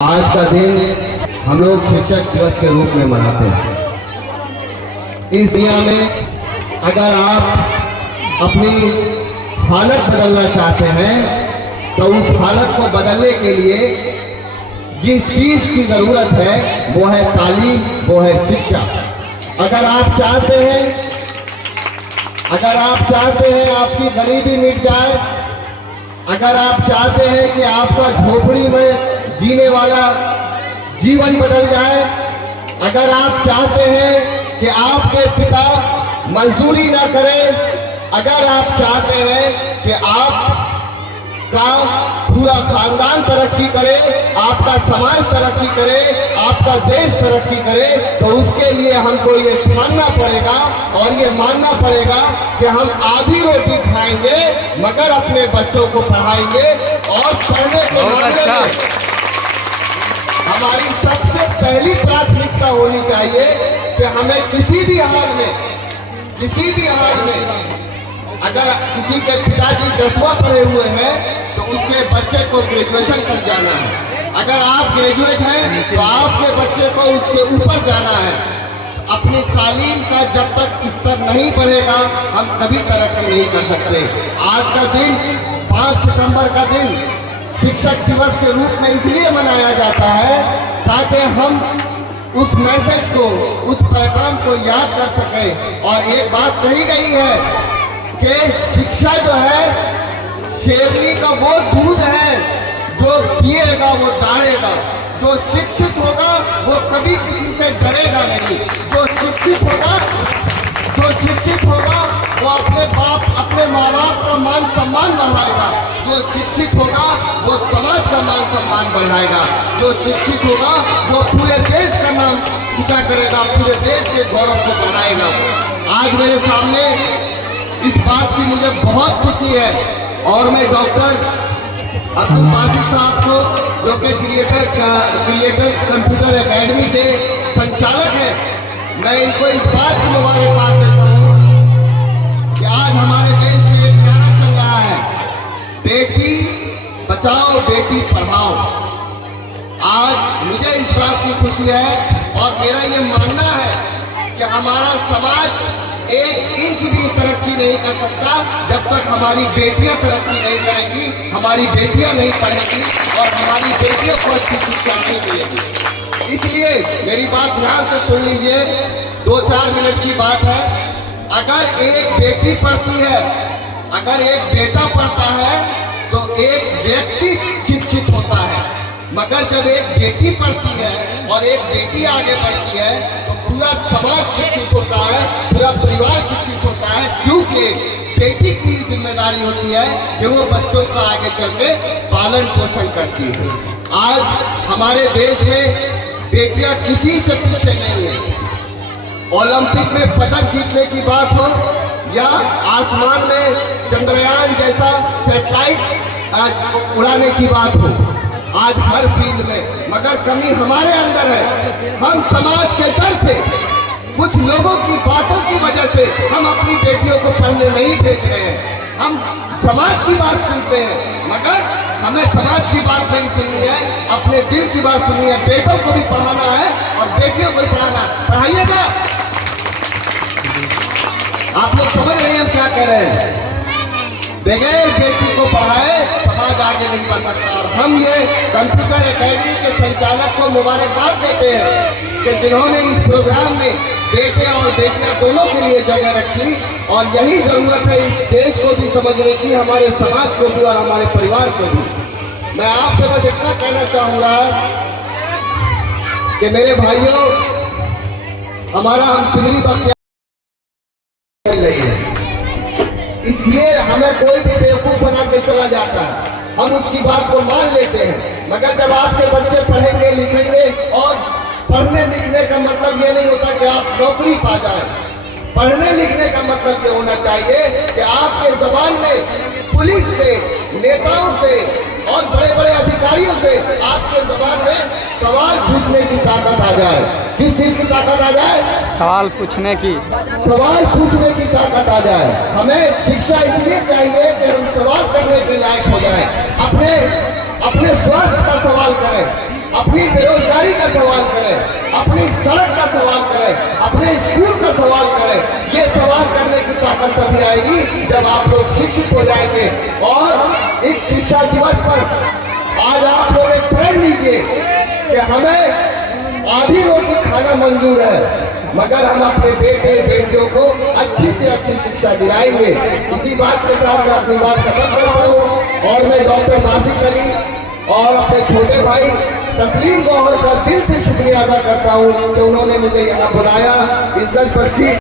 आज का दिन हम लोग शिक्षक दिवस के रूप में मनाते हैं। इस दुनिया में अगर आप अपनी हालत बदलना चाहते हैं तो उस हालत को बदलने के लिए जिस चीज की जरूरत है वो है तालीम, वो है शिक्षा। अगर आप चाहते हैं आपकी गरीबी मिट जाए, अगर आप चाहते हैं कि आपका झोपड़ी में जीने वाला जीवन बदल जाए, अगर आप चाहते हैं कि आपके पिता मजदूरी ना करें, अगर आप चाहते हैं कि आपका पूरा खानदान तरक्की करे, आपका समाज तरक्की करे, आपका देश तरक्की करे, तो उसके लिए हमको ये ठानना पड़ेगा और ये मानना पड़ेगा कि हम आधी रोटी खाएंगे मगर अपने बच्चों को पढ़ाएंगे। और पढ़ने के मामले में हमारी सबसे पहली प्राथमिकता होनी चाहिए कि हमें किसी भी हाल में अगर किसी के पिताजी 10वां पढ़े हुए हैं तो उसके बच्चे को ग्रेजुएशन तक जाना है। अगर आप ग्रेजुएट हैं तो आपके बच्चे को उसके ऊपर जाना है। अपनी तालीम का जब तक स्तर नहीं बढ़ेगा हम कभी तरक्की नहीं कर सकते। आज का दिन 5 सितंबर का दिन शिक्षक दिवस के रूप में इसलिए मनाया जाता है ताकि हम उस मैसेज को, उस पैगाम को याद कर सकें। और एक बात कही गई है कि शिक्षा जो है शेरनी का वो दूध है जो पिएगा वो दाढ़ेगा। जो शिक्षित होगा वो कभी किसी से डरेगा नहीं। जो शिक्षित होगा वो अपने माँ बाप का मान सम्मान बढ़ाएगा। जो शिक्षित होगा वो समाज का मान सम्मान बढ़ाएगा। जो शिक्षित होगा वो पूरे देश का नाम ऊंचा करेगा, पूरे देश के गौरव को बढ़ाएगा। आज मेरे सामने इस बात की मुझे बहुत खुशी है और मैं डॉक्टर अब्दुल बासित साहब को, जो कि क्रिएटर कंप्यूटर एकेडमी के संचालक हैं, मैं इनको इस बात की मुबारकबाद देता हूँ कि आज हमारे देश में एक नारा चल रहा है, बेटी बचाओ बेटी पढ़ाओ। आज मुझे इस बात की खुशी है और मेरा ये मानना है कि हमारा समाज 1 इंच भी तरक्की नहीं कर सकता जब तक हमारी बेटियां तरक्की नहीं करेंगी, हमारी बेटियां नहीं पढ़ेंगी और हमारी बेटियों को अच्छी शिक्षा नहीं मिलेगी। इसलिए मेरी बात ध्यान से सुन लीजिए, 2-4 मिनट की बात है। अगर एक बेटी पढ़ती है, अगर एक बेटा पढ़ता है तो एक व्यक्ति शिक्षित होता है। मगर जब एक बेटी पढ़ती है और एक बेटी आगे बढ़ती है तो पूरा समाज शिक्षित होता है, पूरा परिवार शिक्षित होता है, क्योंकि बेटी की जिम्मेदारी होती है कि वो बच्चों का आगे चल के पालन पोषण करती है। आज हमारे देश में बेटियां किसी से पीछे नहीं है। ओलंपिक में पदक जीतने की बात हो या आसमान में चंद्रयान जैसा सैटेलाइट उड़ाने की बात हो, आज हर फील्ड में, मगर कमी हमारे अंदर है। हम समाज के डर से, कुछ लोगों की बातों की वजह से हम अपनी बेटियों को पढ़ने नहीं भेज रहे हैं। हम समाज की बात सुनते हैं मगर हमें समाज की बात नहीं सुननी है, अपने दिल की बात सुननी है। बेटों को भी पढ़ाना है और बेटियों को भी पढ़ाना है। पढ़ाइएगा। आप लोग समझ रहे हैं हम क्या कह रहे हैं? बगैर बेटी को पढ़ाए समाज आगे नहीं बढ़ सकता। और हम ये कंप्यूटर एकेडमी के संचालक को मुबारकबाद देते हैं कि जिन्होंने इस प्रोग्राम में बेटे और बेटियां दोनों के लिए जगह रखी। और यही जरूरत है इस देश को भी समझने की, हमारे समाज को भी और हमारे परिवार को भी। मैं आपसे बस इतना कहना चाहूँगा कि मेरे भाइयों, हमारा हम सिमरी बख्तियार इसलिए हमें कोई भी बेवकूफ बना के चला जाता है, हम उसकी बात को मान लेते हैं। मगर जब आपके बच्चे पढ़ेंगे लिखेंगे, और पढ़ने लिखने का मतलब ये नहीं होता कि आप नौकरी पा जाए। पढ़ने लिखने का मतलब ये होना चाहिए कि आपके जबान में पुलिस से, नेताओं से और बड़े बड़े अधिकारियों से आपके जबान में सवाल पूछने की ताकत आ जाए। किस चीज की ताकत आ जाए? सवाल पूछने की ताकत आ जाए। हमें शिक्षा इसलिए चाहिए कि हम सवाल करने के लायक हो जाए, अपने स्वास्थ्य का सवाल करें, अपनी बेरोजगारी का सवाल करें, अपनी सड़क का सवाल करें, अपने स्कूल का सवाल करें। ये सवाल करने की ताकत तभी आएगी जब आप लोग शिक्षित हो जाएंगे। और इस शिक्षा दिवस पर आज आप लोग एक प्रण लीजिए कि हमें आधी रोटी खाना मंजूर है, मगर हम अपने बेटे बेटियों को अच्छी से अच्छी शिक्षा दिलाएंगे। इसी बात के साथ मैं अपनी बात खत्म करता हूँ और मैं डॉक्टर नासिक अली और अपने छोटे भाई तस्लीम गौहर का दिल से शुक्रिया अदा करता हूँ कि उन्होंने मुझे यहाँ बुलाया, इज्जत बख्शी।